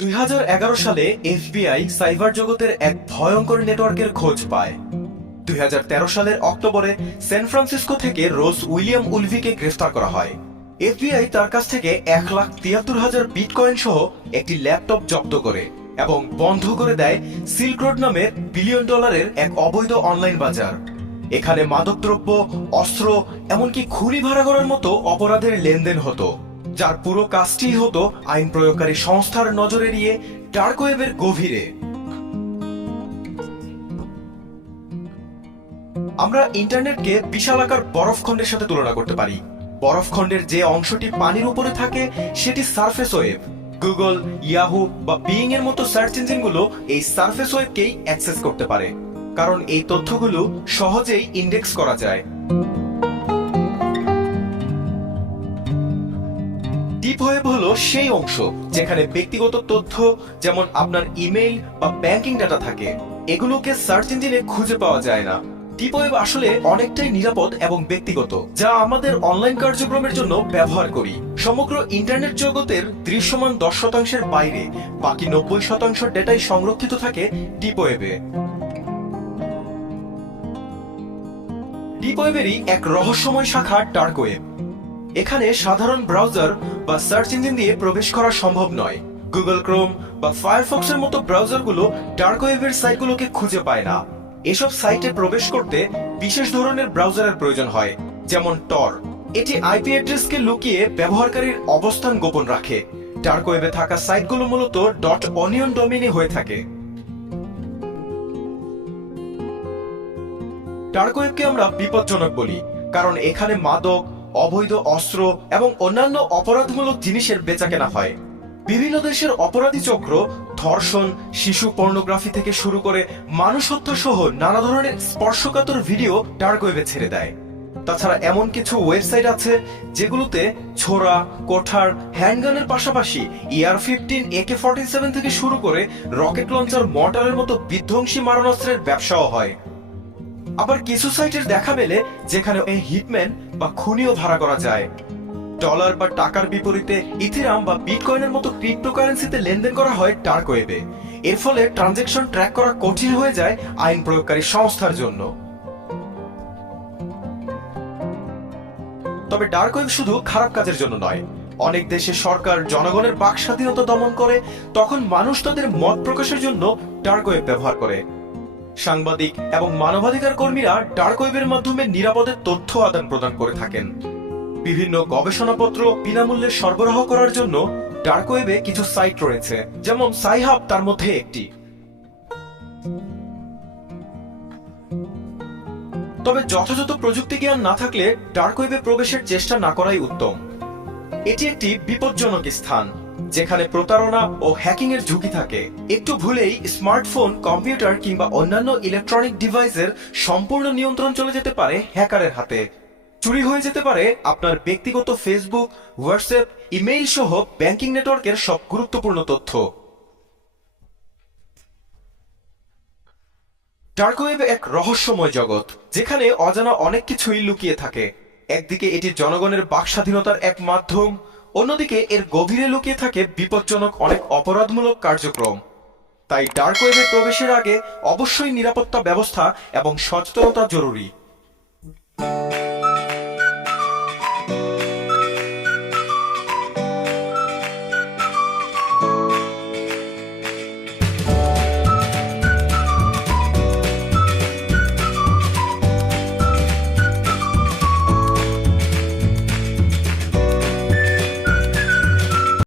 দুই হাজার এগারো সালে এফবিআই সাইবার জগতের এক ভয়ঙ্কর নেটওয়ার্কের খোঁজ পায়। দুই হাজার তেরো সালের অক্টোবরে সান ফ্রান্সিসকো থেকে রোজ উইলিয়াম উলভিকে গ্রেফতার করা হয়। এফবিআই তার কাছ থেকে এক লাখ তিয়াত্তর হাজার বিটকয়েন সহ একটি ল্যাপটপ জব্দ করে এবং বন্ধ করে দেয় সিল্ক রোড নামের বিলিয়ন ডলারের এক অবৈধ অনলাইন বাজার। এখানে মাদকদ্রব্য, অস্ত্র, এমনকি খুনি ভাড়া করার মতো অপরাধের লেনদেন হতো। যার পুরো কাজটি হতো আইন প্রয়োগকারী সংস্থার নজর এড়িয়ে ডার্ক ওয়েবের গভীরে। আমরা ইন্টারনেটকে বিশালাকার বরফখণ্ডের সাথে তুলনা করতে পারি। বরফখণ্ডের যে অংশটি পানির উপরে থাকে, সেটি সারফেস ওয়েভ গুগল, ইয়াহু বা বিইং এর মতো সার্চ ইঞ্জিনগুলো এই সারফেস ওয়েবকেই অ্যাক্সেস করতে পারে। কারণ এই তথ্যগুলো সহজেই ইন্ডেক্স করা যায়। ওয়েব হলো সেই অংশ যেখানে ব্যক্তিগত তথ্য, যেমন আপনার ইমেইল বা ব্যাংকিং ডাটা থাকে। এগুলোকে সার্চ ইঞ্জিনে খুঁজে পাওয়া যায় না। ডিপ ওয়েব আসলে অনেকটাই নিরাপদ এবং ব্যক্তিগত, যা আমাদের অনলাইন কার্যক্রমের জন্য ব্যবহার করি। সমগ্র ইন্টারনেট জগতের দৃশ্যমান দশ শতাংশের বাইরে, বাকি নব্বই শতাংশ ডেটাই সংরক্ষিত থাকে ডিপ ওয়েবে ডিপ ওয়েবেরই এক রহস্যময় শাখা ডার্ক ওয়েব এখানে সাধারণ ব্রাউজার বা সার্চ ইঞ্জিন দিয়ে প্রবেশ করা সম্ভব নয়। গুগল ক্রোম বা ফায়ারফক্সের মতো ব্রাউজারগুলো ডার্ক ওয়েবের সাইটগুলোকে খুঁজে পায় না। এসব সাইটে প্রবেশ করতে বিশেষ ধরনের ব্রাউজারের প্রয়োজন হয়, যেমন টর এটি আইপি অ্যাড্রেসকে লুকিয়ে ব্যবহারকারীর অবস্থান গোপন রাখে। ডার্ক ওয়েবে থাকা সাইটগুলো মূলত ডট অনিয়ন ডোমেনে হয়ে থাকে। ডার্ক ওয়েবকে আমরা বিপজ্জনক বলি, কারণ এখানে মাদক অবৈধ অস্ত্র এবং অন্যান্য অপরাধমূলক জিনিসের বেচাকেনা হয়। বিভিন্ন দেশের অপরাধী চক্র ধর্ষণ, শিশু পর্নোগ্রাফি থেকে শুরু করে মানুষ হত্যা সহ নানা ধরনের স্পর্শকাতর ভিডিও ডার্ক ওয়েবে ছেড়ে দেয়। তাছাড়া এমন কিছু ওয়েবসাইট আছে যেগুলোতে ছোড়া, কোঠার, হ্যান্ডগানের পাশাপাশি year fifteen AK forty seven থেকে শুরু করে রকেট লঞ্চার, মর্টারের মতো বিধ্বংসী মারণাস্ত্রের ব্যবসাও হয়। আবার কিছু সাইটের দেখা মেলে যেখানে এই হিটম্যান বা খুনিও ভাড়া করা যায়। ডলার বা টাকার বিপরীতে ইথিরাম বা বিটকয়েনের মতো ক্রিপ্টোকারেন্সিতে লেনদেন করা হয় ডার্ক ওয়েবে এর ফলে ট্রানজেকশন ট্র্যাক করা কঠিন হয়ে যায় আইন প্রয়োগকারী সংস্থার জন্য। তবে ডার্ক ওয়েব শুধু খারাপ কাজের জন্য নয়। অনেক দেশে সরকার জনগণের বাক স্বাধীনতা দমন করে, তখন মানুষ তাদের মত প্রকাশের জন্য ডার্ক ওয়েব ব্যবহার করে। সাংবাদিক এবং মানবাধিকার কর্মীরা ডার্ক ওয়েবের মাধ্যমে নিরাপদে তথ্য আদান প্রদান করে থাকেন। বিভিন্ন গবেষণাপত্র বিনামূল্যে সরবরাহ করার জন্য ডার্ক ওয়েবে কিছু সাইট রয়েছে, যেমন সাইহাব তার মধ্যে একটি। তবে যথাযথ প্রযুক্তি জ্ঞান না থাকলে ডার্ক ওয়েবে প্রবেশের চেষ্টা না করাই উত্তম। এটি একটি বিপজ্জনক স্থান। যেখানে প্রতারণা ও হ্যাকিং এর ঝুঁকি থাকে। একটু ভুলেই স্মার্টফোন কম্পিউটার কিংবা অন্যান্য ইলেকট্রনিক ডিভাইসের সম্পূর্ণ নিয়ন্ত্রণ চলে যেতে পারে হ্যাকারের হাতে। চুরি হয়ে যেতে পারে আপনার ব্যক্তিগত ফেসবুক হোয়াটসঅ্যাপ ইমেইল সহ ব্যাংকিং নেটওয়ার্কের সব গুরুত্বপূর্ণ তথ্য। ডার্ক ওয়েব এক রহস্যময় জগৎ, যেখানে অজানা অনেক কিছুই লুকিয়ে থাকে। একদিকে এটি জনগণের বাক স্বাধীনতার এক মাধ্যম অন্যদিকে এর গভীরে লুকিয়ে থাকে বিপজ্জনক অনেক অপরাধমূলক কার্যক্রম। তাই ডার্ক ওয়েবে প্রবেশের আগে অবশ্যই নিরাপত্তা ব্যবস্থা এবং সচেতনতা জরুরি।